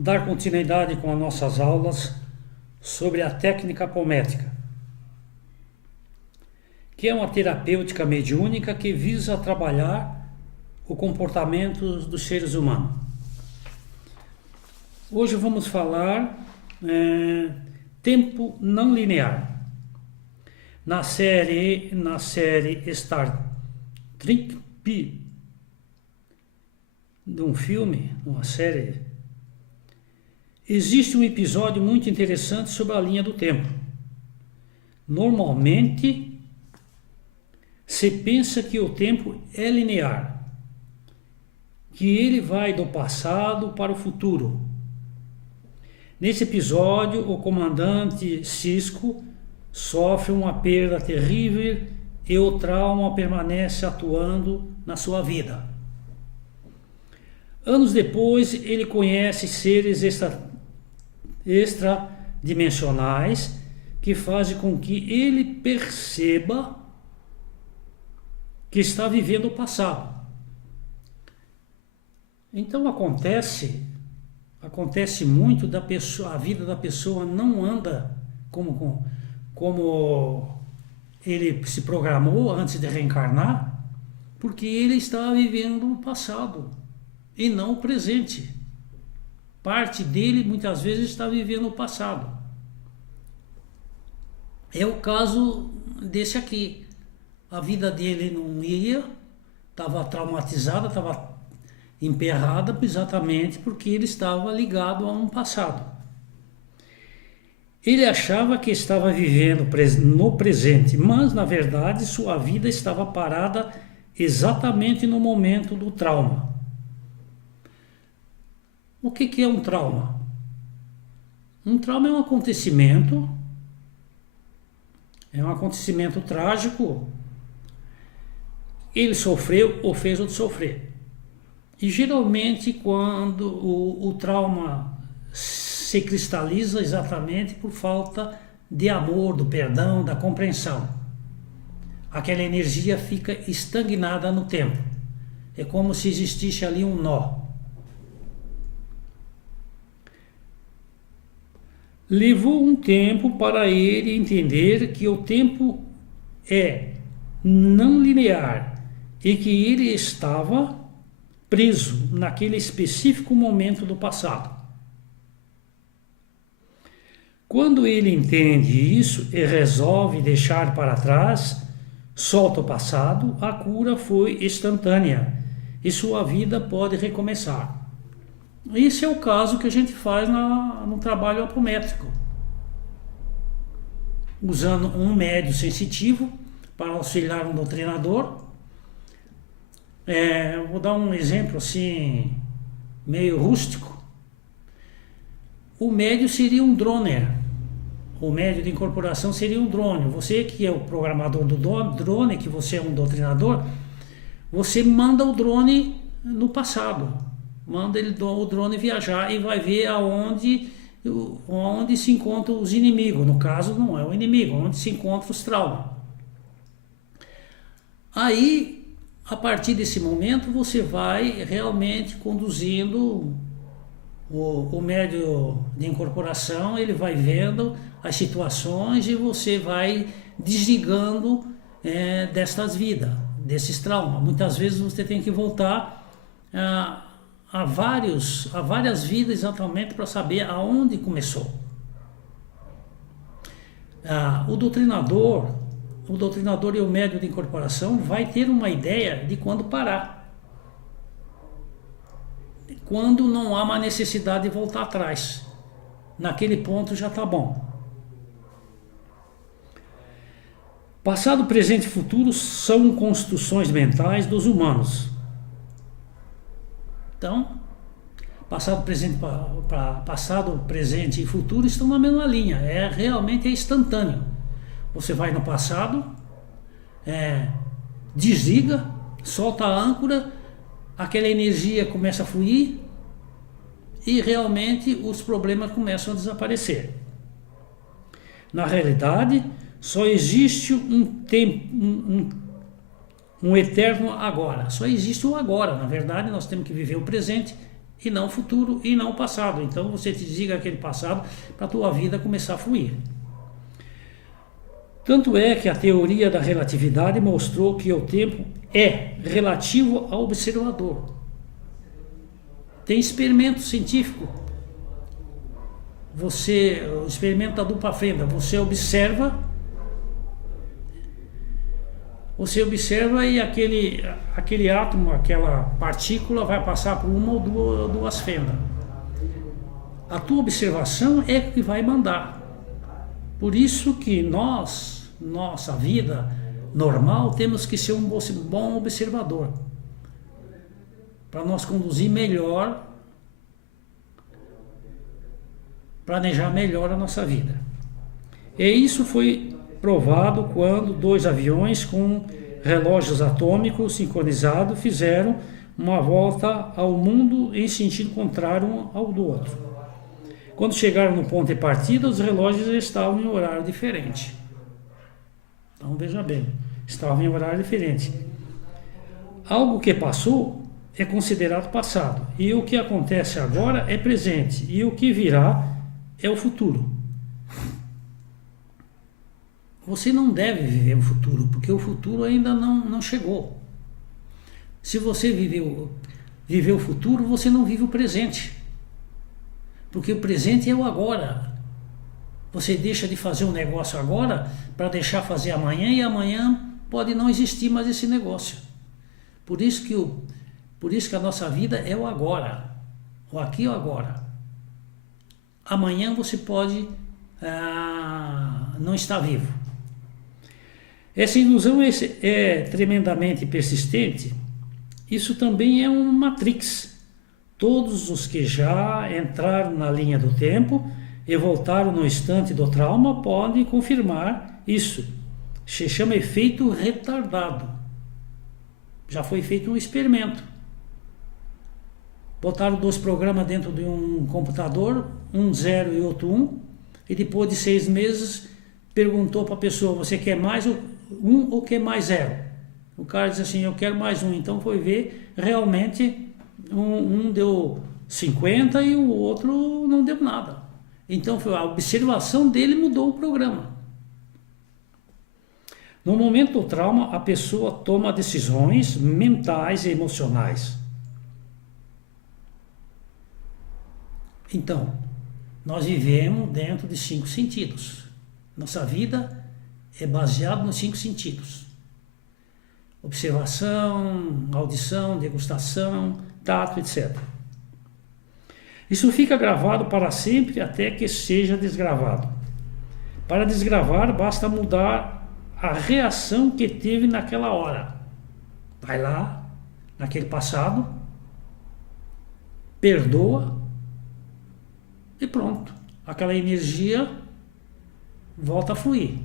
dar continuidade com as nossas aulas sobre a técnica apométrica, que é uma terapêutica mediúnica que visa trabalhar o comportamento dos seres humanos. Hoje vamos falar tempo não linear. Na série Star Trek, de um filme, uma série, existe um episódio muito interessante sobre a linha do tempo. Normalmente, se pensa que o tempo é linear, que ele vai do passado para o futuro. Nesse episódio, o comandante Sisko sofre uma perda terrível e o trauma permanece atuando na sua vida. Anos depois, ele conhece seres extradimensionais que fazem com que ele perceba que está vivendo o passado. Então acontece muito da pessoa, a vida da pessoa não anda como ele se programou antes de reencarnar, porque ele está vivendo o passado e não o presente. Parte dele muitas vezes está vivendo o passado. É o caso desse aqui. A vida dele não ia, estava traumatizada, estava emperrada exatamente porque ele estava ligado a um passado. Ele achava que estava vivendo no presente, mas na verdade sua vida estava parada exatamente no momento do trauma. O que é um trauma? Um trauma é um acontecimento trágico. Ele sofreu ou fez outro sofrer. E geralmente quando o trauma se cristaliza exatamente por falta de amor, do perdão, da compreensão. Aquela energia fica estagnada no tempo. É como se existisse ali um nó. Levou um tempo para ele entender que o tempo é não linear e que ele estava preso naquele específico momento do passado. Quando ele entende isso e resolve deixar para trás, solta o passado, a cura foi instantânea e sua vida pode recomeçar. Esse é o caso que a gente faz no trabalho apométrico, usando um médium sensitivo para auxiliar um doutrinador. Vou dar um exemplo assim, meio rústico. O médium seria um droner. O médium de incorporação seria um drone. Você que é o programador do drone, que você é um doutrinador, você manda o drone no passado. Manda o drone viajar e vai ver aonde se encontram os inimigos. No caso, não é o inimigo, onde se encontram os traumas. Aí, a partir desse momento, você vai realmente conduzindo o médium de incorporação, ele vai vendo as situações e você vai desligando destas vidas, desses traumas. Muitas vezes você tem que voltar a várias vidas exatamente para saber aonde começou. O doutrinador e o médium de incorporação vai ter uma ideia de quando parar. Quando não há mais necessidade de voltar atrás. Naquele ponto já está bom. Passado, presente e futuro são construções mentais dos humanos. Então, passado, presente e futuro estão na mesma linha. Realmente é instantâneo. Você vai no passado, desliga, solta a âncora, aquela energia começa a fluir e realmente os problemas começam a desaparecer. Na realidade, só existe um tempo, um eterno agora. Só existe o agora. Na verdade, nós temos que viver o presente e não o futuro e não o passado. Então você desliga aquele passado para a tua vida começar a fluir. Tanto é que a teoria da relatividade mostrou que o tempo é relativo ao observador. Tem experimento científico. O experimento da dupla fenda, você observa e aquele átomo, aquela partícula vai passar por uma ou duas fendas. A tua observação é que vai mandar. Por isso que nossa vida normal, temos que ser um bom observador. Para nós conduzir melhor, planejar melhor a nossa vida. E isso foi provado quando 2 aviões com relógios atômicos sincronizados fizeram uma volta ao mundo em sentido contrário um ao do outro. Quando chegaram no ponto de partida, os relógios estavam em horário diferente. Então veja bem, estavam em horário diferente. Algo que passou é considerado passado, e o que acontece agora é presente, e o que virá é o futuro. Você não deve viver o futuro, porque o futuro ainda não chegou. Se você viver o futuro, você não vive o presente. Porque o presente é o agora. Você deixa de fazer um negócio agora para deixar fazer amanhã, e amanhã pode não existir mais esse negócio. Por isso que a nossa vida é o agora. O aqui e o agora. Amanhã você pode não estar vivo. Essa ilusão é tremendamente persistente. Isso também é uma matrix. Todos os que já entraram na linha do tempo e voltaram no instante do trauma podem confirmar isso. Se chama efeito retardado. Já foi feito um experimento. Botaram 2 programas dentro de um computador, um 0 e outro 1, e depois de 6 meses perguntou para a pessoa, você quer mais 1 ou quer mais 0? O cara disse assim, eu quero mais 1. Então foi ver, realmente um deu 50 e o outro não deu nada. Então a observação dele mudou o programa. No momento do trauma, a pessoa toma decisões mentais e emocionais. Então, nós vivemos dentro de 5 sentidos. Nossa vida é baseada nos 5 sentidos. Observação, audição, degustação, tato, etc. Isso fica gravado para sempre até que seja desgravado. Para desgravar, basta mudar a reação que teve naquela hora. Vai lá, naquele passado, perdoa, e pronto, aquela energia volta a fluir.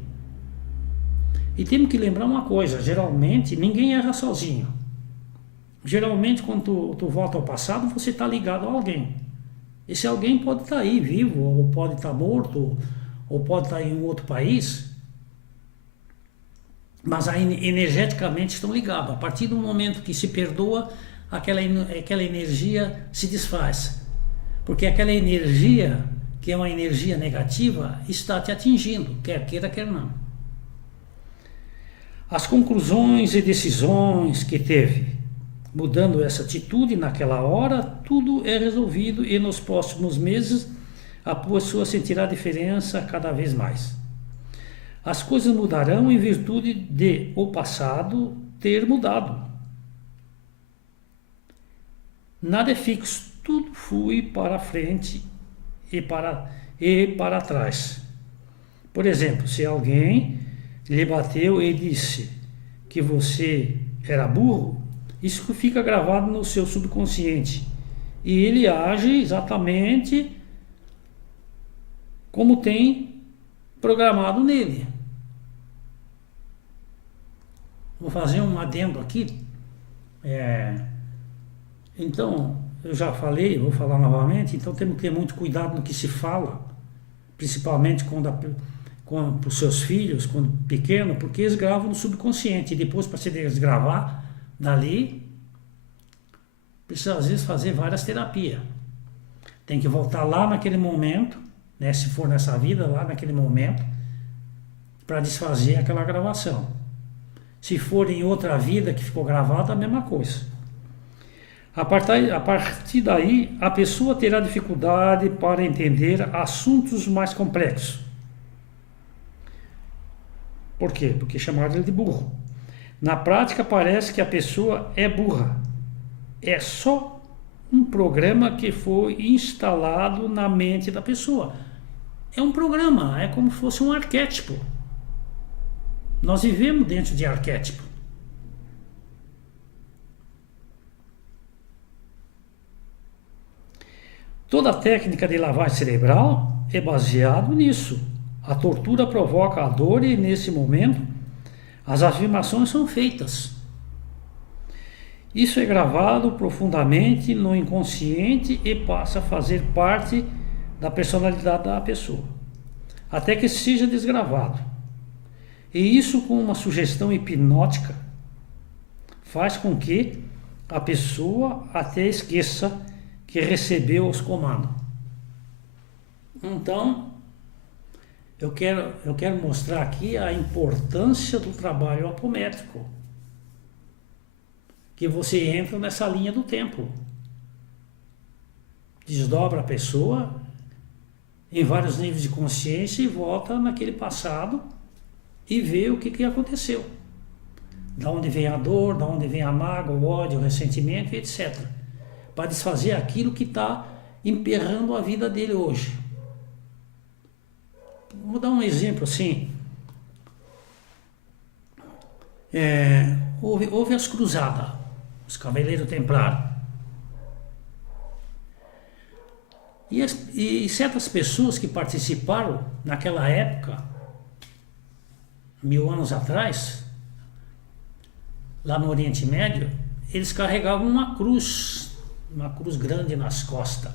E temos que lembrar uma coisa, geralmente ninguém erra sozinho. Geralmente quando tu volta ao passado, você está ligado a alguém. Esse alguém pode estar aí vivo, ou pode estar morto, ou pode estar em um outro país, mas energeticamente estão ligados. A partir do momento que se perdoa, aquela energia se desfaz. Porque aquela energia, que é uma energia negativa, está te atingindo, quer queira, quer não. As conclusões e decisões que teve, mudando essa atitude naquela hora, tudo é resolvido e nos próximos meses a pessoa sentirá a diferença cada vez mais. As coisas mudarão em virtude de o passado ter mudado. Nada é fixo, tudo flui para frente e para trás. Por exemplo, se alguém lhe bateu e disse que você era burro, isso fica gravado no seu subconsciente e ele age exatamente como tem programado nele. Vou fazer um adendo aqui. Então, eu já falei, vou falar novamente, então temos que ter muito cuidado no que se fala, principalmente para os seus filhos, quando pequeno, porque eles gravam no subconsciente, e depois para se desgravar dali, precisa às vezes fazer várias terapias. Tem que voltar lá naquele momento, né, se for nessa vida, lá naquele momento, para desfazer aquela gravação. Se for em outra vida que ficou gravada, a mesma coisa. A partir daí, a pessoa terá dificuldade para entender assuntos mais complexos. Por quê? Porque chamaram ele de burro. Na prática, parece que a pessoa é burra. É só um programa que foi instalado na mente da pessoa. É um programa, é como se fosse um arquétipo. Nós vivemos dentro de arquétipo. Toda a técnica de lavagem cerebral é baseada nisso. A tortura provoca a dor e, nesse momento, as afirmações são feitas. Isso é gravado profundamente no inconsciente e passa a fazer parte da personalidade da pessoa, até que seja desgravado. E isso, com uma sugestão hipnótica, faz com que a pessoa até esqueça que recebeu os comandos. Então, eu quero mostrar aqui a importância do trabalho apométrico, que você entra nessa linha do tempo, desdobra a pessoa em vários níveis de consciência e volta naquele passado e vê o que aconteceu, da onde vem a dor, da onde vem a mágoa, o ódio, o ressentimento, etc, para desfazer aquilo que está emperrando a vida dele hoje. Vou dar um exemplo assim. Houve as cruzadas, os Cavaleiros Templários. E certas pessoas que participaram naquela época, 1000 anos atrás, lá no Oriente Médio, eles carregavam uma cruz grande nas costas.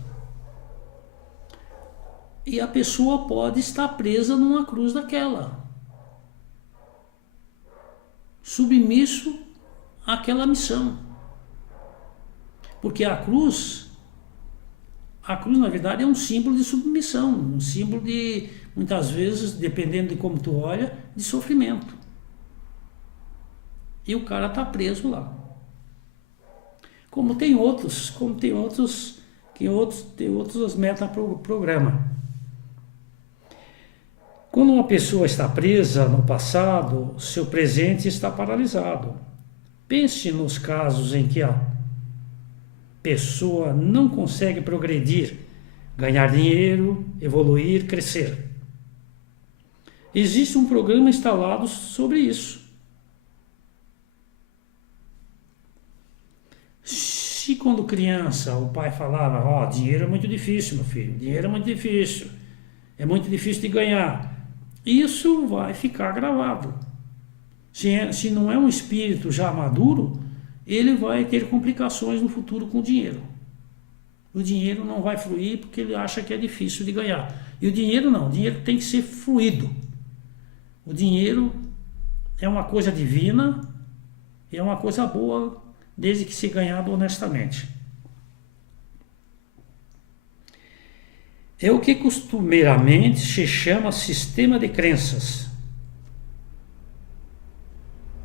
E a pessoa pode estar presa numa cruz daquela, submisso àquela missão. Porque a cruz na verdade é um símbolo de submissão, um símbolo de, muitas vezes, dependendo de como tu olha, de sofrimento. E o cara está preso lá. Como tem outros metaprogramas. Quando uma pessoa está presa no passado, seu presente está paralisado. Pense nos casos em que a pessoa não consegue progredir, ganhar dinheiro, evoluir, crescer. Existe um programa instalado sobre isso. Se quando criança o pai falava, dinheiro é muito difícil, meu filho, dinheiro é muito difícil de ganhar, isso vai ficar gravado. Se não é um espírito já maduro, ele vai ter complicações no futuro com o dinheiro. O dinheiro não vai fluir porque ele acha que é difícil de ganhar. E o dinheiro não, o dinheiro tem que ser fluido. O dinheiro é uma coisa divina, é uma coisa boa, desde que se ganhado honestamente. É o que costumeiramente se chama sistema de crenças.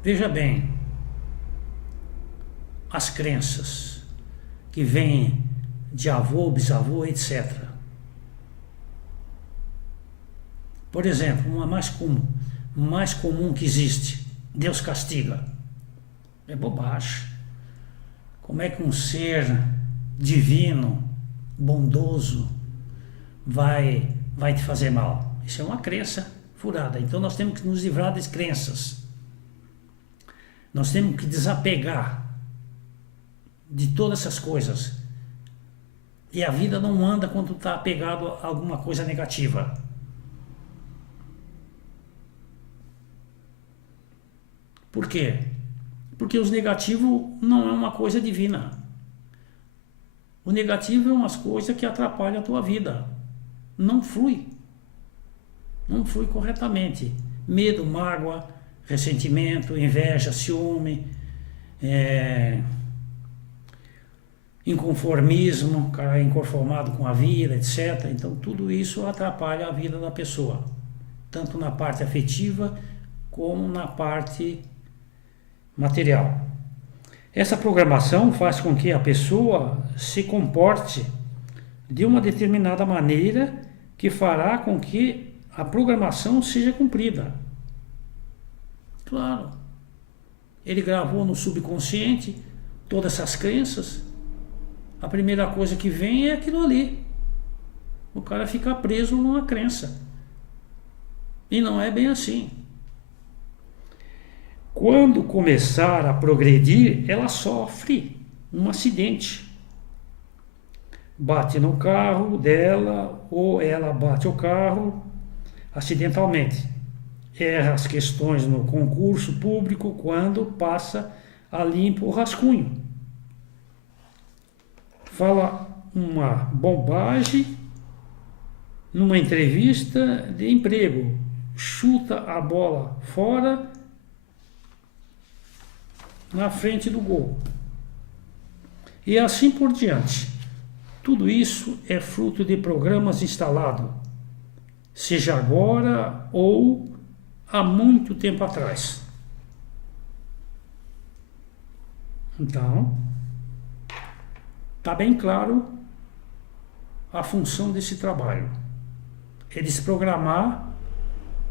Veja bem, as crenças que vêm de avô, bisavô, etc. Por exemplo, uma mais comum que existe, Deus castiga. É bobagem. Como é que um ser divino, bondoso, vai te fazer mal? Isso é uma crença furada. Então nós temos que nos livrar das crenças. Nós temos que desapegar de todas essas coisas. E a vida não anda quando está apegado a alguma coisa negativa. Por quê? Porque os negativos não é uma coisa divina. O negativo é umas coisas que atrapalham a tua vida. Não flui. Não flui corretamente. Medo, mágoa, ressentimento, inveja, ciúme, inconformismo, o cara é inconformado com a vida, etc. Então tudo isso atrapalha a vida da pessoa, tanto na parte afetiva como na parte material. Essa programação faz com que a pessoa se comporte de uma determinada maneira que fará com que a programação seja cumprida. Claro, ele gravou no subconsciente todas essas crenças, a primeira coisa que vem é aquilo ali. O cara fica preso numa crença. E não é bem assim. Quando começar a progredir, ela sofre um acidente. Bate no carro dela ou ela bate o carro acidentalmente. Erra as questões no concurso público quando passa a limpo o rascunho. Fala uma bobagem numa entrevista de emprego. Chuta a bola fora na frente do gol. E assim por diante. Tudo isso é fruto de programas instalados, seja agora ou há muito tempo atrás. Então, está bem claro a função desse trabalho. É desprogramar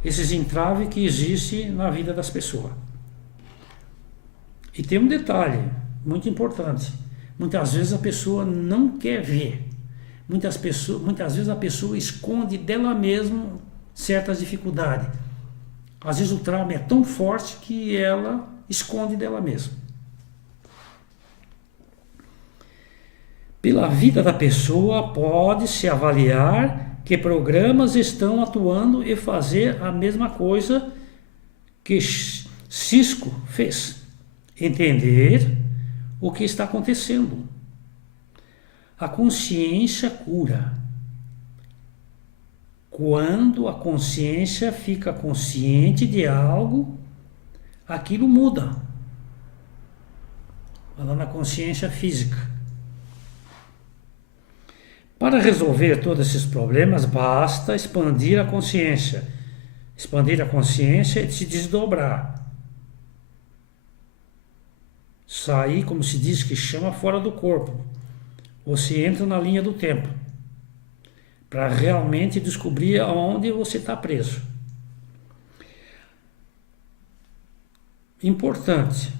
esses entraves que existem na vida das pessoas. E tem um detalhe muito importante. Muitas vezes a pessoa não quer ver. Muitas vezes a pessoa esconde dela mesma certas dificuldades. Às vezes o trauma é tão forte que ela esconde dela mesma. Pela vida da pessoa pode-se avaliar que programas estão atuando e fazer a mesma coisa que Cisco fez. Entender o que está acontecendo. A consciência cura. Quando a consciência fica consciente de algo, aquilo muda. Falando na consciência física. Para resolver todos esses problemas, basta expandir a consciência. Expandir a consciência é se desdobrar. Sair, como se diz que chama, fora do corpo. Você entra na linha do tempo. Para realmente descobrir aonde você está preso. Importante.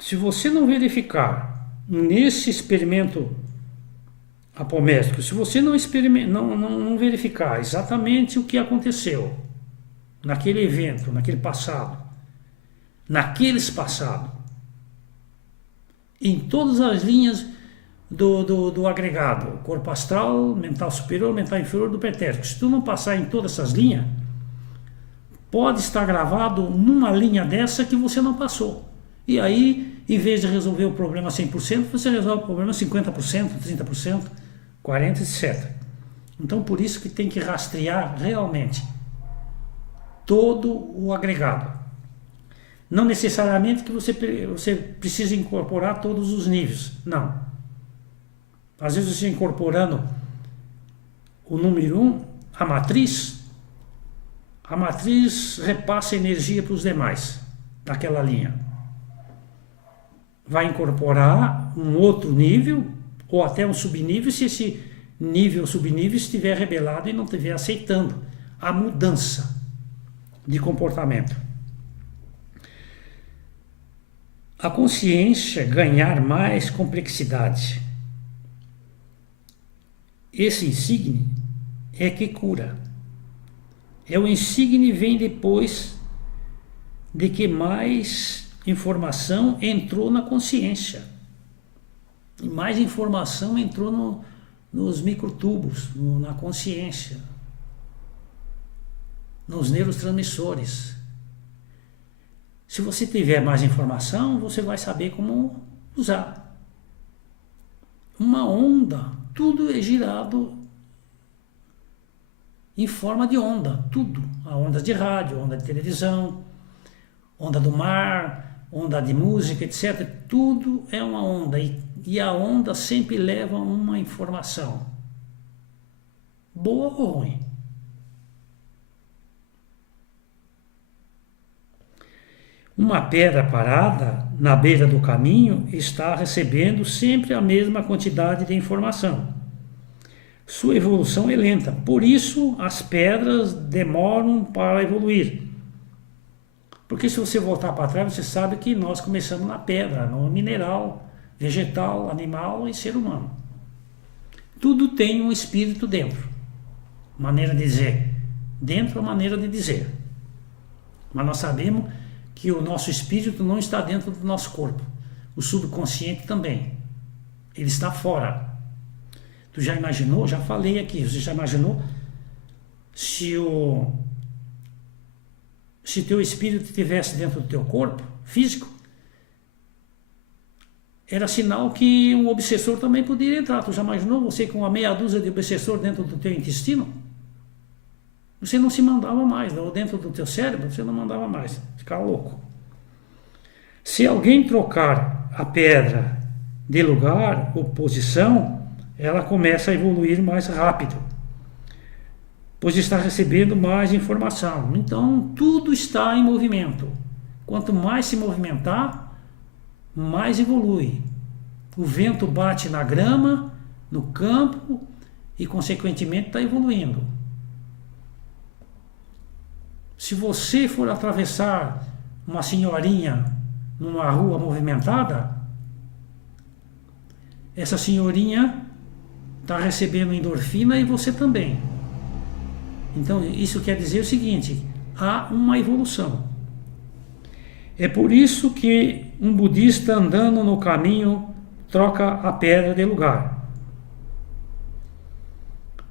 Se você não verificar nesse experimento apométrico, se você não verificar exatamente o que aconteceu naquele evento, naquele passado, naqueles passados, em todas as linhas do agregado, corpo astral, mental superior, mental inferior, do pretérito. Se tu não passar em todas essas linhas, pode estar gravado numa linha dessa que você não passou. E aí, em vez de resolver o problema 100%, você resolve o problema 50%, 30%, 40%, etc. Então, por isso que tem que rastrear realmente todo o agregado. Não necessariamente que você precisa incorporar todos os níveis, não. Às vezes você incorporando o número 1, a matriz repassa energia para os demais, naquela linha. Vai incorporar um outro nível, ou até um subnível, se esse nível ou subnível estiver rebelado e não estiver aceitando a mudança de comportamento. A consciência ganhar mais complexidade. Esse insígne é que cura. É o insígne vem depois de que mais informação entrou na consciência. E mais informação entrou nos microtubos, na consciência, nos neurotransmissores. Se você tiver mais informação, você vai saber como usar. Uma onda, tudo é girado em forma de onda, tudo. A onda de rádio, onda de televisão, onda do mar, onda de música, etc. Tudo é uma onda. E e a onda sempre leva uma informação, boa ou ruim. Uma pedra parada na beira do caminho está recebendo sempre a mesma quantidade de informação. Sua evolução é lenta, por isso as pedras demoram para evoluir. Porque se você voltar para trás, você sabe que nós começamos na pedra, no mineral, vegetal, animal e ser humano. Tudo tem um espírito dentro, maneira de dizer. Dentro é a maneira de dizer. Mas nós sabemos que o nosso espírito não está dentro do nosso corpo. O subconsciente também. Ele está fora. Tu já imaginou? Já falei aqui. Você já imaginou se teu espírito estivesse dentro do teu corpo físico? Era sinal que um obsessor também poderia entrar. Tu já imaginou você com uma meia dúzia de obsessor dentro do teu intestino? Você não se mandava mais, ou dentro do teu cérebro, você não mandava mais, ficava louco. Se alguém trocar a pedra de lugar ou posição, ela começa a evoluir mais rápido, pois está recebendo mais informação. Então, tudo está em movimento. Quanto mais se movimentar, mais evolui. O vento bate na grama, no campo, e consequentemente está evoluindo. Se você for atravessar uma senhorinha numa rua movimentada, essa senhorinha está recebendo endorfina e você também. Então isso quer dizer o seguinte, há uma evolução. É por isso que um budista andando no caminho troca a pedra de lugar.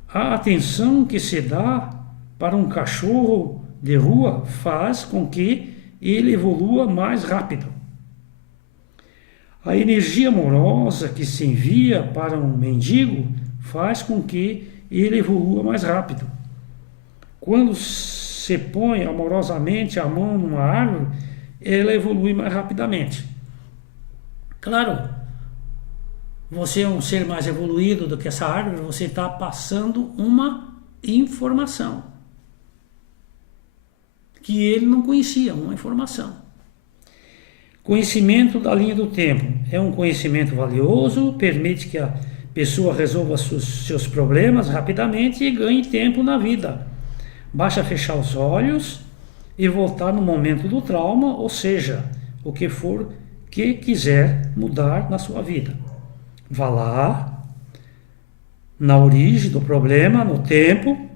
A atenção que se dá para um cachorro de rua faz com que ele evolua mais rápido. A energia amorosa que se envia para um mendigo faz com que ele evolua mais rápido. Quando se põe amorosamente a mão numa árvore, ela evolui mais rapidamente. Claro, você é um ser mais evoluído do que essa árvore, você está passando uma informação que ele não conhecia, uma informação. Conhecimento da linha do tempo é um conhecimento valioso, permite que a pessoa resolva seus problemas rapidamente e ganhe tempo na vida. Basta fechar os olhos e voltar no momento do trauma, ou seja, o que for que quiser mudar na sua vida. Vá lá, na origem do problema, no tempo,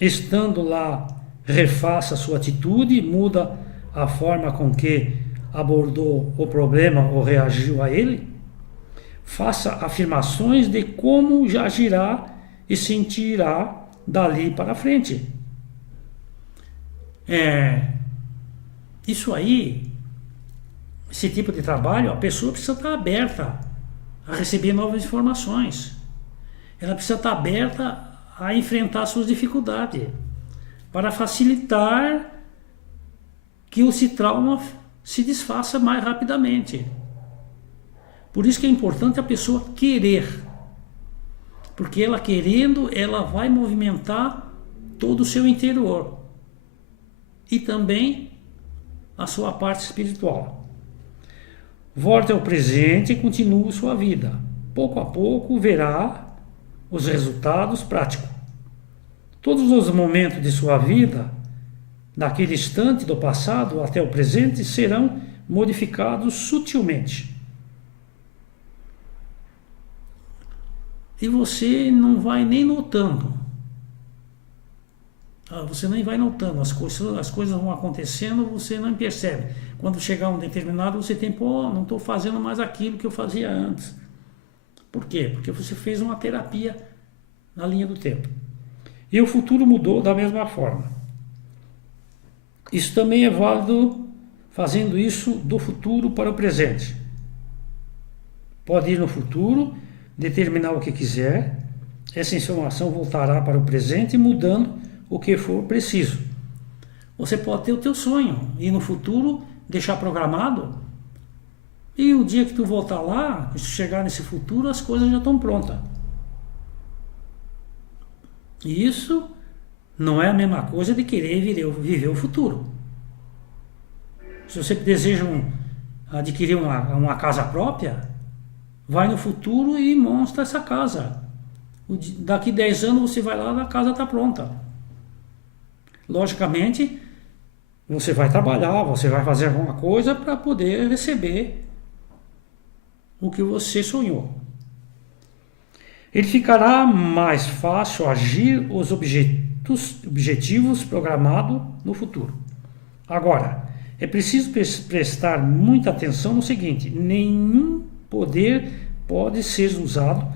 estando lá, refaça sua atitude, muda a forma com que abordou o problema ou reagiu a ele. Faça afirmações de como agirá e sentirá dali para frente. Isso aí, esse tipo de trabalho, a pessoa precisa estar aberta a receber novas informações. Ela precisa estar aberta a enfrentar suas dificuldades, para facilitar que esse trauma se desfaça mais rapidamente. Por isso que é importante a pessoa querer, porque ela querendo, ela vai movimentar todo o seu interior e também a sua parte espiritual. Volte ao presente e continue sua vida. Pouco a pouco verá os resultados práticos. Todos os momentos de sua vida, daquele instante do passado até o presente, serão modificados sutilmente. E você não vai nem notando. Você nem vai notando. As coisas vão acontecendo, você não percebe. Quando chegar um determinado, você tem, não estou fazendo mais aquilo que eu fazia antes. Por quê? Porque você fez uma terapia na linha do tempo. E o futuro mudou da mesma forma. Isso também é válido fazendo isso do futuro para o presente. Pode ir no futuro, determinar o que quiser, essa informação voltará para o presente mudando o que for preciso. Você pode ter o teu sonho e no futuro deixar programado E o dia que tu voltar lá, se chegar nesse futuro, as coisas já estão prontas. E isso não é a mesma coisa de querer viver o futuro. Se você deseja adquirir uma casa própria, vai no futuro e mostra essa casa. Daqui 10 anos você vai lá, a casa está pronta. Logicamente, você vai trabalhar, você vai fazer alguma coisa para poder receber o que você sonhou. Ele ficará mais fácil agir os objetivos programados no futuro. Agora, é preciso prestar muita atenção no seguinte: nenhum poder pode ser usado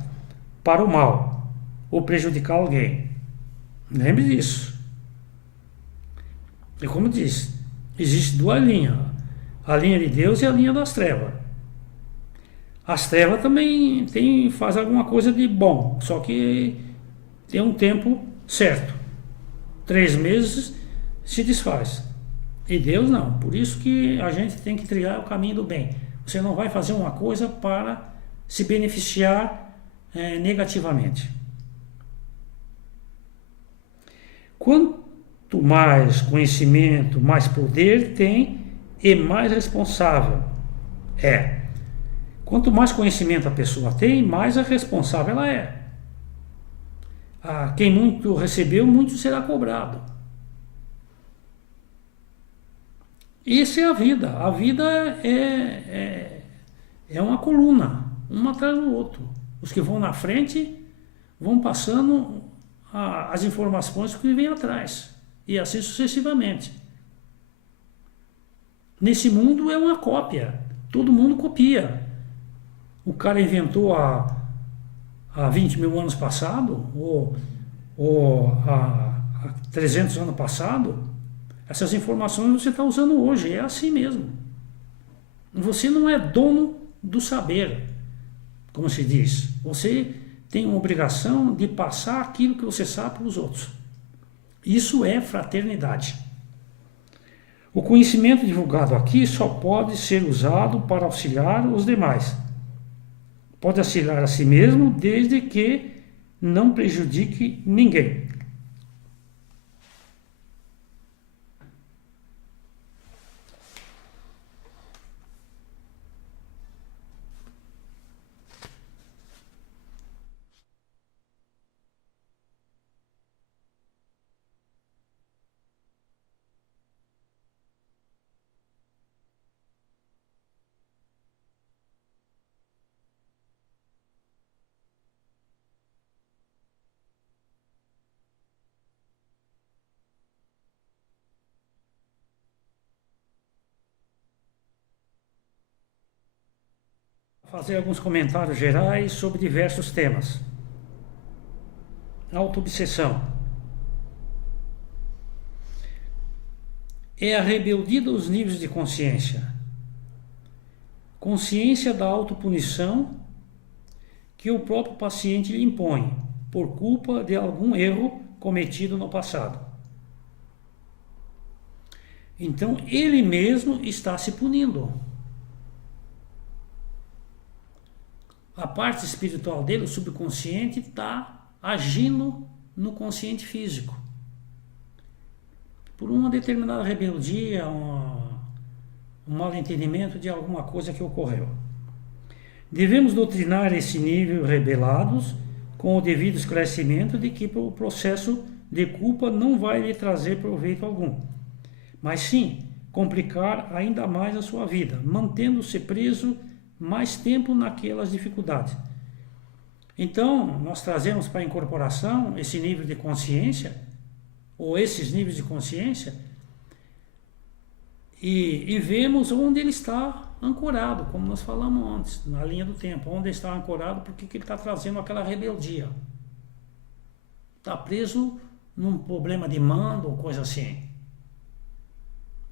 para o mal ou prejudicar alguém. Lembre disso. E como disse, existe duas linhas: a linha de Deus e a linha das trevas. As trevas também faz alguma coisa de bom, só que tem um tempo certo. 3 meses se desfaz. E Deus não. Por isso que a gente tem que trilhar o caminho do bem. Você não vai fazer uma coisa para se beneficiar negativamente. Quanto mais conhecimento, mais poder tem e mais responsável é. Quanto mais conhecimento a pessoa tem, mais a responsável ela é. Quem muito recebeu, muito será cobrado. Isso é a vida. A vida é uma coluna, uma atrás do outro. Os que vão na frente vão passando as informações que vêm atrás. E assim sucessivamente. Nesse mundo é uma cópia. Todo mundo copia. O cara inventou há 20 mil anos passado, ou há 300 anos passado, essas informações você está usando hoje, é assim mesmo. Você não é dono do saber, como se diz. Você tem uma obrigação de passar aquilo que você sabe para os outros. Isso é fraternidade. O conhecimento divulgado aqui só pode ser usado para auxiliar os demais. Pode auxiliar a si mesmo, desde que não prejudique ninguém. Fazer alguns comentários gerais sobre diversos temas. Autoobsessão. É a rebeldia dos níveis de consciência. Consciência da autopunição que o próprio paciente lhe impõe, por culpa de algum erro cometido no passado. Então, ele mesmo está se punindo. A parte espiritual dele, o subconsciente, está agindo no consciente físico. Por uma determinada rebeldia, um mal entendimento de alguma coisa que ocorreu. Devemos doutrinar esse nível rebelados com o devido esclarecimento de que o processo de culpa não vai lhe trazer proveito algum, mas sim complicar ainda mais a sua vida, mantendo-se preso mais tempo naquelas dificuldades. Então, nós trazemos para a incorporação esse nível de consciência, ou esses níveis de consciência, e vemos onde ele está ancorado, como nós falamos antes, na linha do tempo, onde ele está ancorado, porque ele está trazendo aquela rebeldia. Está preso num problema de mando ou coisa assim.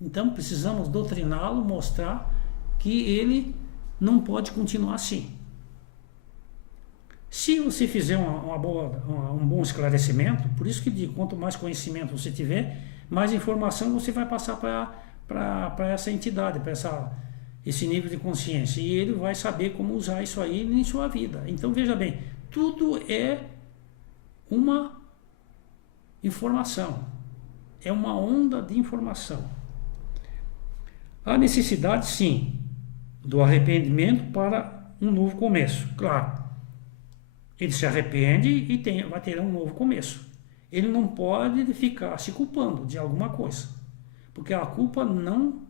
Então, precisamos doutriná-lo, mostrar que ele não pode continuar assim. Se você fizer um bom esclarecimento, por isso que digo, quanto mais conhecimento você tiver, mais informação você vai passar para essa entidade, para esse nível de consciência, e ele vai saber como usar isso aí em sua vida. Então veja bem, tudo é uma informação, é uma onda de informação. Há necessidade, sim, do arrependimento para um novo começo, claro. Ele se arrepende e vai ter um novo começo. Ele não pode ficar se culpando de alguma coisa, porque a culpa não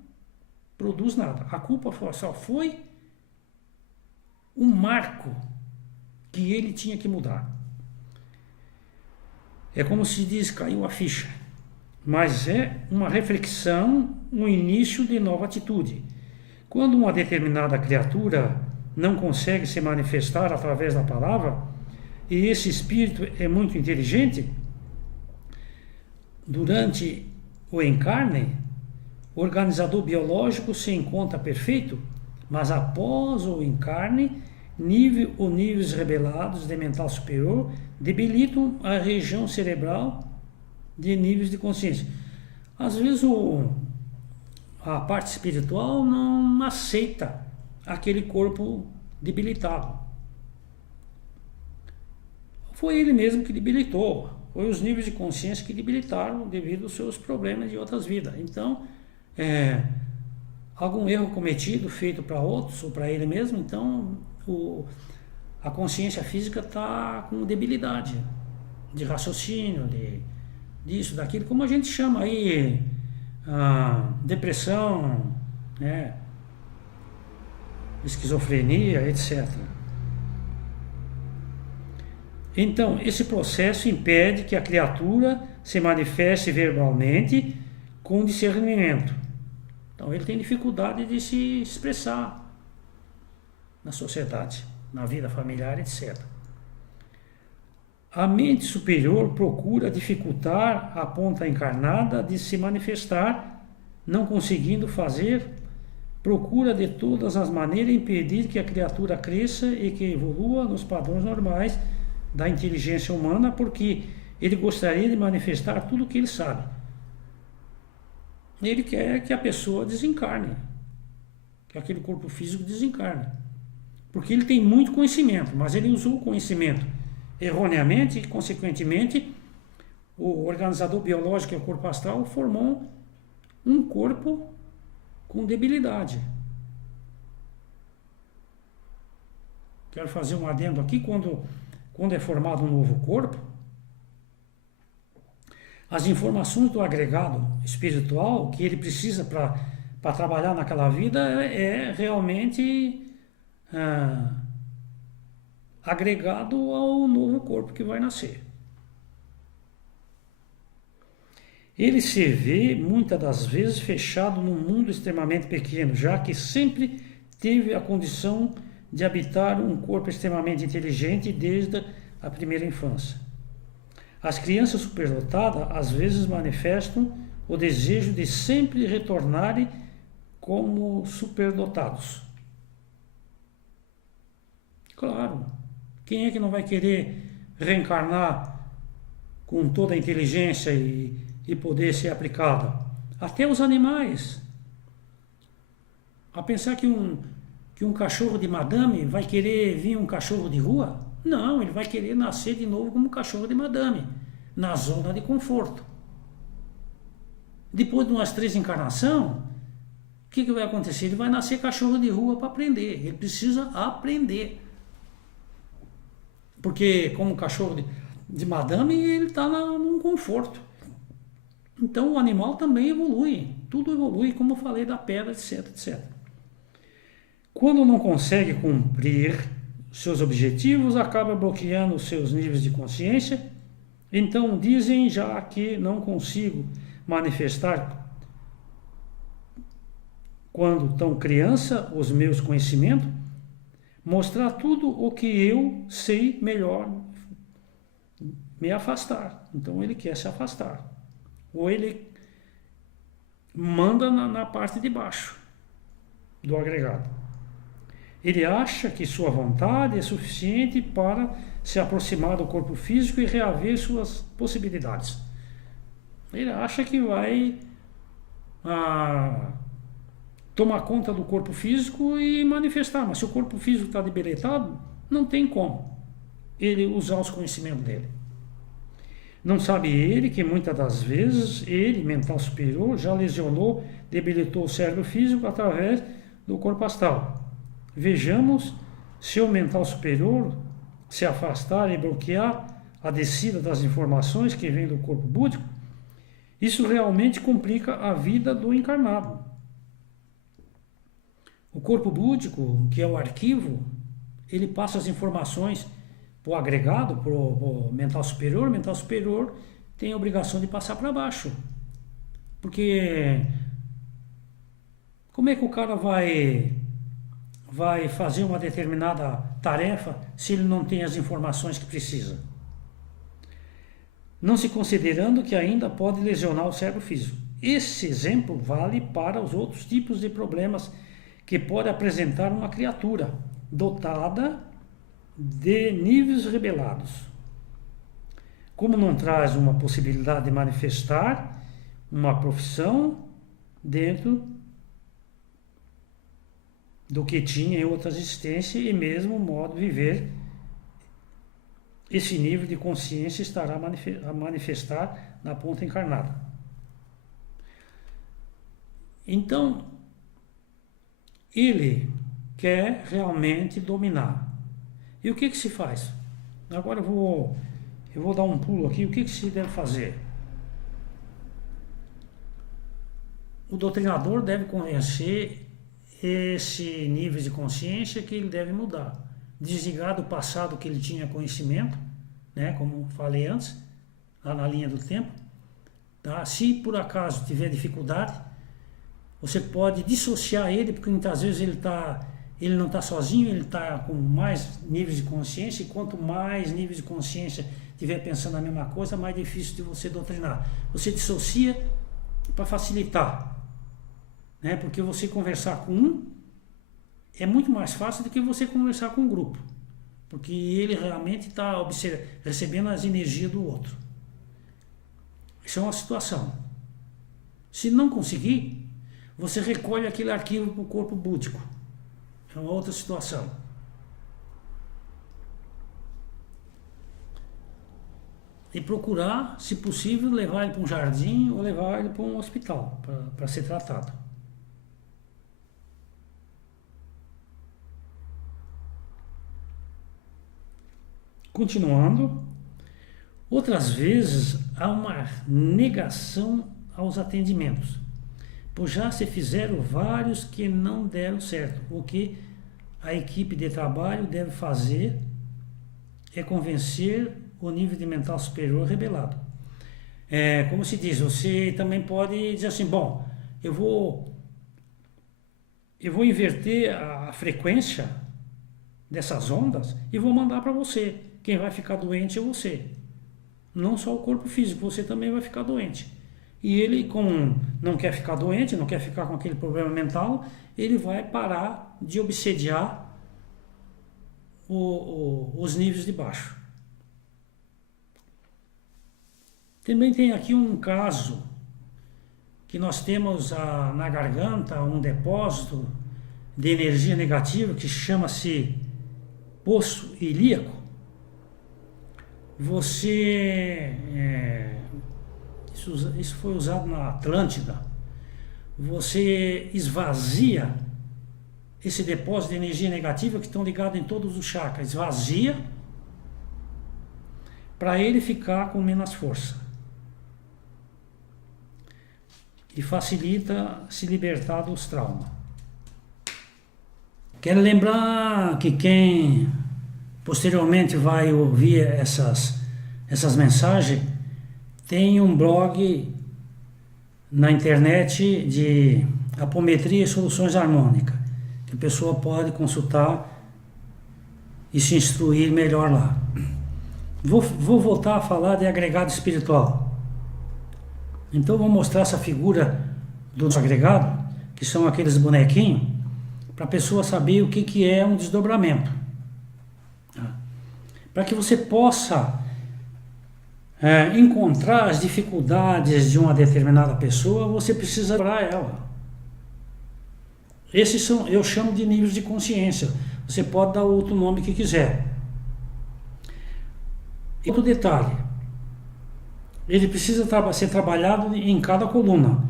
produz nada. A culpa só foi um marco que ele tinha que mudar. É como se diz, caiu a ficha. Mas é uma reflexão, um início de nova atitude. Quando uma determinada criatura não consegue se manifestar através da palavra, e esse espírito é muito inteligente, durante o encarne, o organizador biológico se encontra perfeito, mas após o encarne, níveis rebelados de mental superior debilitam a região cerebral de níveis de consciência. Às vezes a parte espiritual não aceita aquele corpo debilitado. Foi ele mesmo que debilitou, foi os níveis de consciência que debilitaram devido aos seus problemas de outras vidas. Então, algum erro cometido, feito para outros ou para ele mesmo, então a consciência física está com debilidade de raciocínio, disso, daquilo, como a gente chama aí, depressão, né, esquizofrenia, etc. Então, esse processo impede que a criatura se manifeste verbalmente com discernimento. Então, ele tem dificuldade de se expressar na sociedade, na vida familiar, etc. A mente superior procura dificultar a ponta encarnada de se manifestar, não conseguindo fazer, procura de todas as maneiras impedir que a criatura cresça e que evolua nos padrões normais da inteligência humana, porque ele gostaria de manifestar tudo o que ele sabe. Ele quer que a pessoa desencarne, que aquele corpo físico desencarne, porque ele tem muito conhecimento, mas ele usou o conhecimento erroneamente e, consequentemente, o organizador biológico, que é o corpo astral, formou um corpo com debilidade. Quero fazer um adendo aqui, quando é formado um novo corpo, as informações do agregado espiritual que ele precisa para trabalhar naquela vida é realmente agregado ao novo corpo que vai nascer. Ele se vê, muitas das vezes, fechado num mundo extremamente pequeno, já que sempre teve a condição de habitar um corpo extremamente inteligente desde a primeira infância. As crianças superdotadas às vezes manifestam o desejo de sempre retornarem como superdotados. Claro, quem é que não vai querer reencarnar com toda a inteligência e poder ser aplicada? Até os animais. A pensar que um cachorro de madame vai querer vir um cachorro de rua? Não, ele vai querer nascer de novo como um cachorro de madame, na zona de conforto. Depois de umas 3 encarnações, o que vai acontecer? Ele vai nascer cachorro de rua para aprender. Ele precisa aprender. Porque como cachorro de madame, ele está num conforto. Então o animal também evolui. Tudo evolui, como eu falei da pedra, etc, etc. Quando não consegue cumprir seus objetivos, acaba bloqueando os seus níveis de consciência. Então dizem, já que não consigo manifestar quando tão criança os meus conhecimentos, mostrar tudo o que eu sei melhor, me afastar. Então ele quer se afastar. Ou ele manda na parte de baixo do agregado. Ele acha que sua vontade é suficiente para se aproximar do corpo físico e reaver suas possibilidades. Ele acha que vai tomar conta do corpo físico e manifestar. Mas se o corpo físico está debilitado, não tem como ele usar os conhecimentos dele. Não sabe ele que muitas das vezes ele, mental superior, já lesionou, debilitou o cérebro físico através do corpo astral. Vejamos se o mental superior se afastar e bloquear a descida das informações que vêm do corpo búdico, isso realmente complica a vida do encarnado. O corpo búdico, que é o arquivo, ele passa as informações para o agregado, para o mental superior tem a obrigação de passar para baixo. Porque como é que o cara vai fazer uma determinada tarefa se ele não tem as informações que precisa? Não se considerando que ainda pode lesionar o cérebro físico. Esse exemplo vale para os outros tipos de problemas que pode apresentar uma criatura dotada de níveis rebelados. Como não traz uma possibilidade de manifestar uma profissão dentro do que tinha em outras existências e mesmo o modo de viver, esse nível de consciência estará a manifestar na ponta encarnada. Então, ele quer realmente dominar. E o que se faz? Agora eu vou dar um pulo aqui. O que se deve fazer? O doutrinador deve conhecer esse nível de consciência que ele deve mudar. Desligar do passado que ele tinha conhecimento, né, como falei antes, lá na linha do tempo. Tá? Se por acaso tiver dificuldade, você pode dissociar ele, porque muitas vezes ele não está sozinho, ele está com mais níveis de consciência, e quanto mais níveis de consciência estiver pensando a mesma coisa, mais difícil de você doutrinar. Você dissocia para facilitar, né? Porque você conversar com um é muito mais fácil do que você conversar com um grupo, porque ele realmente está recebendo as energias do outro. Isso é uma situação. Se não conseguir, você recolhe aquele arquivo para o corpo búdico. É uma outra situação. E procurar, se possível, levar ele para um jardim ou levar ele para um hospital para ser tratado. Continuando, outras vezes há uma negação aos atendimentos, pois já se fizeram vários que não deram certo. O que a equipe de trabalho deve fazer é convencer o nível de mental superior rebelado. Como se diz, você também pode dizer assim, bom, eu vou inverter a frequência dessas ondas e vou mandar para você. Quem vai ficar doente é você. Não só o corpo físico, você também vai ficar doente. E ele, como não quer ficar doente, não quer ficar com aquele problema mental, ele vai parar de obsediar os níveis de baixo. Também tem aqui um caso que nós temos na garganta um depósito de energia negativa que chama-se poço ilíaco. Isso foi usado na Atlântida. Você esvazia esse depósito de energia negativa que estão ligados em todos os chakras. Esvazia para ele ficar com menos força. E facilita se libertar dos traumas. Quero lembrar que quem posteriormente vai ouvir essas mensagens, tem um blog na internet de apometria e soluções harmônicas, que a pessoa pode consultar e se instruir melhor lá. Vou voltar a falar de agregado espiritual. Então vou mostrar essa figura do agregado, que são aqueles bonequinhos, para a pessoa saber o que é um desdobramento. Para que você possa encontrar as dificuldades de uma determinada pessoa, você precisa para ela. Esses são, eu chamo de níveis de consciência. Você pode dar outro nome que quiser. E outro detalhe, ele precisa ser trabalhado em cada coluna: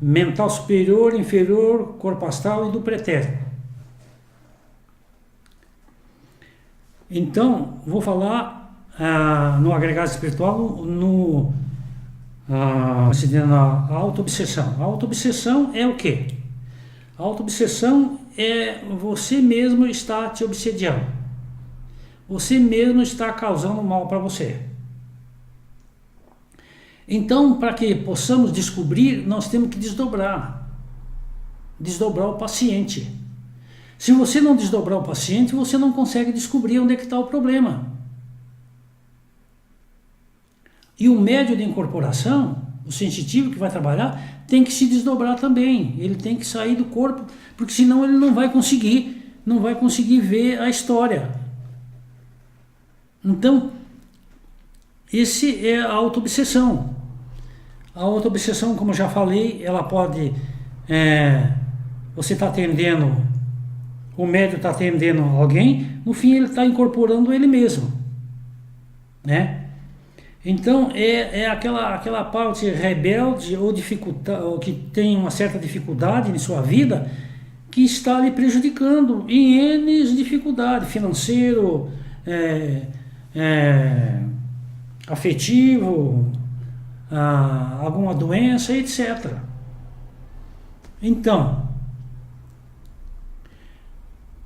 mental superior, inferior, corpo astral e do pretérito. Então, vou falar no agregado espiritual, na auto-obsessão. A auto-obsessão é o quê? A auto-obsessão é você mesmo estar te obsediando. Você mesmo está causando mal para você. Então, para que possamos descobrir, nós temos que desdobrar. Desdobrar o paciente. Se você não desdobrar o paciente, você não consegue descobrir onde é que está o problema. E o médium de incorporação, o sensitivo que vai trabalhar, tem que se desdobrar também. Ele tem que sair do corpo, porque senão ele não vai conseguir ver a história. Então, esse é a auto-obsessão. A auto-obsessão, como eu já falei, ela pode... você está atendendo, o médium está atendendo alguém, no fim ele está incorporando ele mesmo, né? Então é aquela parte rebelde ou que tem uma certa dificuldade em sua vida, que está lhe prejudicando em N dificuldades, financeiro, afetivo, alguma doença, etc. Então,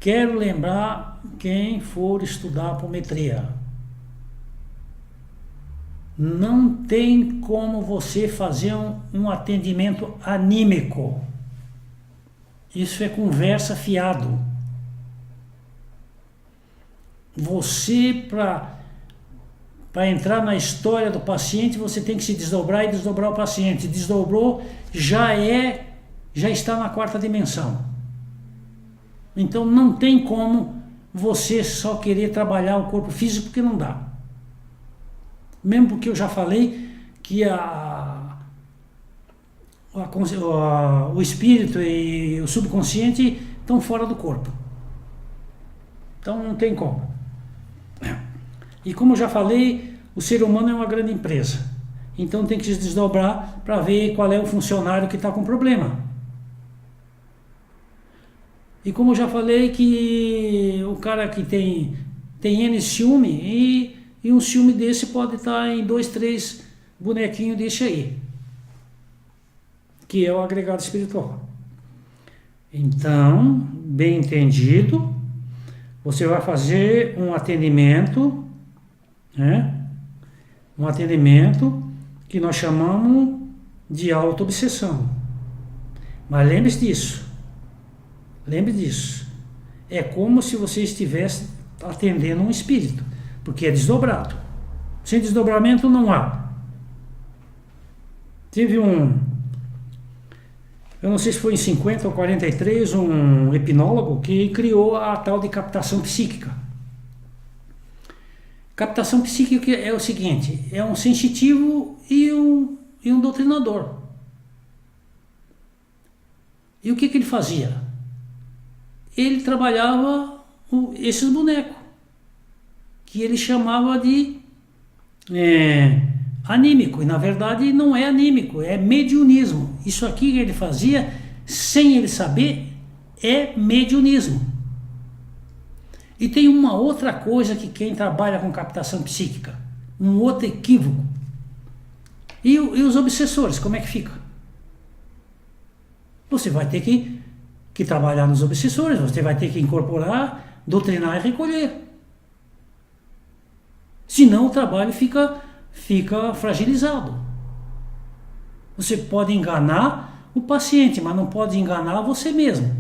quero lembrar quem for estudar apometria. Não tem como você fazer um atendimento anímico. Isso é conversa fiado. Você, para entrar na história do paciente, você tem que se desdobrar e desdobrar o paciente. Desdobrou, já está na quarta dimensão. Então não tem como você só querer trabalhar o corpo físico, porque não dá. Mesmo porque eu já falei que o espírito e o subconsciente estão fora do corpo. Então não tem como. E como eu já falei, o ser humano é uma grande empresa. Então tem que se desdobrar para ver qual é o funcionário que está com problema. E como eu já falei, que o cara que tem N ciúme, e um ciúme desse pode estar em 2, 3 bonequinhos desse aí, que é o agregado espiritual. Então, bem entendido, você vai fazer um atendimento, né? Um atendimento que nós chamamos de auto-obsessão. Mas lembre-se disso. Lembre disso. É como se você estivesse atendendo um espírito, porque é desdobrado. Sem desdobramento não há. Teve eu não sei se foi em 50 ou 43, um hipnólogo que criou a tal de captação psíquica. Captação psíquica é o seguinte: é um sensitivo e um doutrinador. E o que ele fazia? Ele trabalhava esses bonecos, que ele chamava de anímico, e na verdade não é anímico, é mediunismo. Isso aqui que ele fazia, sem ele saber, é mediunismo. E tem uma outra coisa que quem trabalha com captação psíquica, um outro equívoco. E os obsessores, como é que fica? Você vai ter que trabalhar nos obsessores, você vai ter que incorporar, doutrinar e recolher. Senão o trabalho fica fragilizado. Você pode enganar o paciente, mas não pode enganar você mesmo.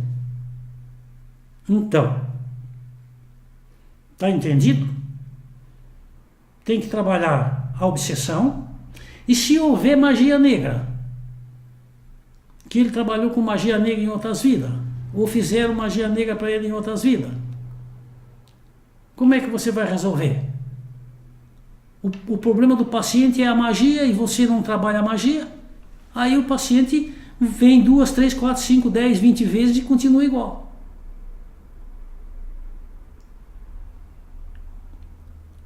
Então, está entendido? Tem que trabalhar a obsessão. E se houver magia negra, que ele trabalhou com magia negra em outras vidas, ou fizeram magia negra para ele em outras vidas, como é que você vai resolver? O problema do paciente é a magia e você não trabalha a magia, aí o paciente vem 2, 3, 4, 5, 10, 20 vezes e continua igual.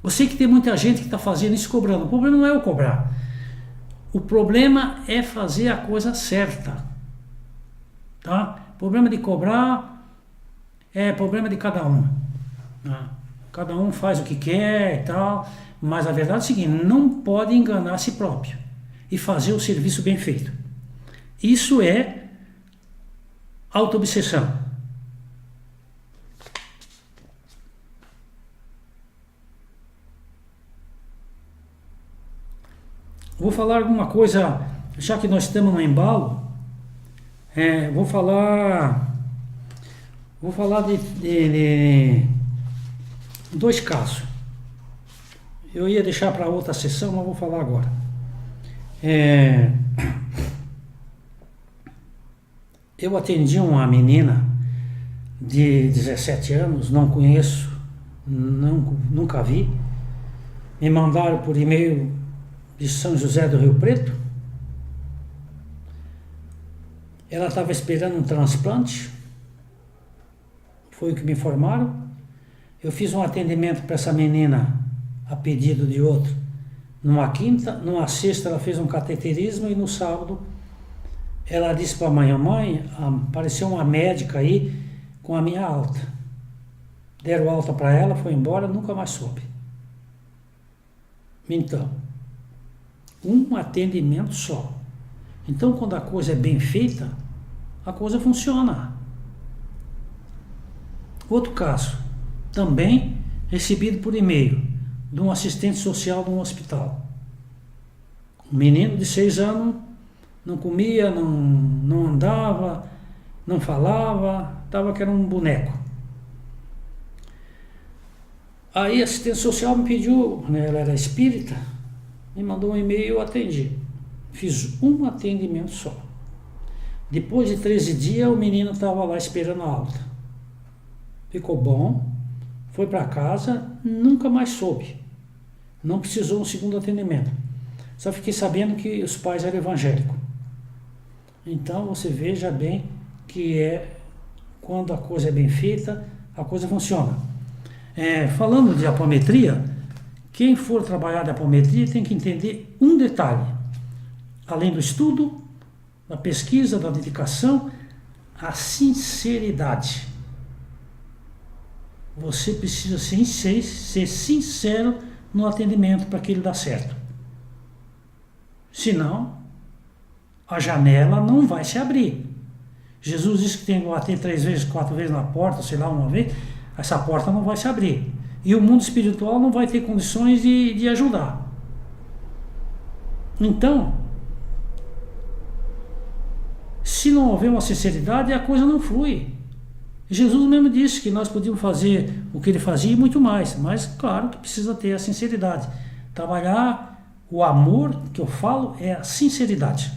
Eu sei que tem muita gente que está fazendo isso cobrando. O problema não é o cobrar. O problema é fazer a coisa certa. Tá? O problema de cobrar é problema de cada um. Tá? Cada um faz o que quer e tal. Mas a verdade é o seguinte, não pode enganar a si próprio e fazer o serviço bem feito. Isso é auto-obsessão. Vou falar alguma coisa, já que nós estamos no embalo, vou falar de dois casos. Eu ia deixar para outra sessão, mas vou falar agora. Eu atendi uma menina de 17 anos, não conheço, nunca vi. Me mandaram por e-mail de São José do Rio Preto. Ela estava esperando um transplante, foi o que me informaram. Eu fiz um atendimento para essa menina a pedido de outro numa quinta, numa sexta ela fez um cateterismo e no sábado ela disse para a mãe, apareceu uma médica aí com a minha alta. Deram alta para ela, foi embora, nunca mais soube. Então, um atendimento só. Então, quando a coisa é bem feita, a coisa funciona. Outro caso, também recebido por e-mail, de um assistente social de um hospital. Um menino de 6 anos, não comia, não andava, não falava, estava que era um boneco. Aí a assistente social me pediu, né, ela era espírita, me mandou um e-mail e eu atendi. Fiz um atendimento só. Depois de 13 dias, o menino estava lá esperando a alta. Ficou bom, foi para casa, nunca mais soube. Não precisou um segundo atendimento. Só fiquei sabendo que os pais eram evangélicos. Então você veja bem que quando a coisa é bem feita, a coisa funciona. Falando de apometria, quem for trabalhar de apometria tem que entender um detalhe. Além do estudo, da pesquisa, da dedicação, a sinceridade. Você precisa ser sincero no atendimento para que ele dê certo. Senão, a janela não vai se abrir. Jesus disse que tem que bater 3 vezes, 4 vezes na porta, sei lá, uma vez, essa porta não vai se abrir. E o mundo espiritual não vai ter condições de ajudar. Então, se não houver uma sinceridade, a coisa não flui. Jesus mesmo disse que nós podíamos fazer o que ele fazia e muito mais, mas claro que precisa ter a sinceridade. Trabalhar o amor que eu falo é a sinceridade.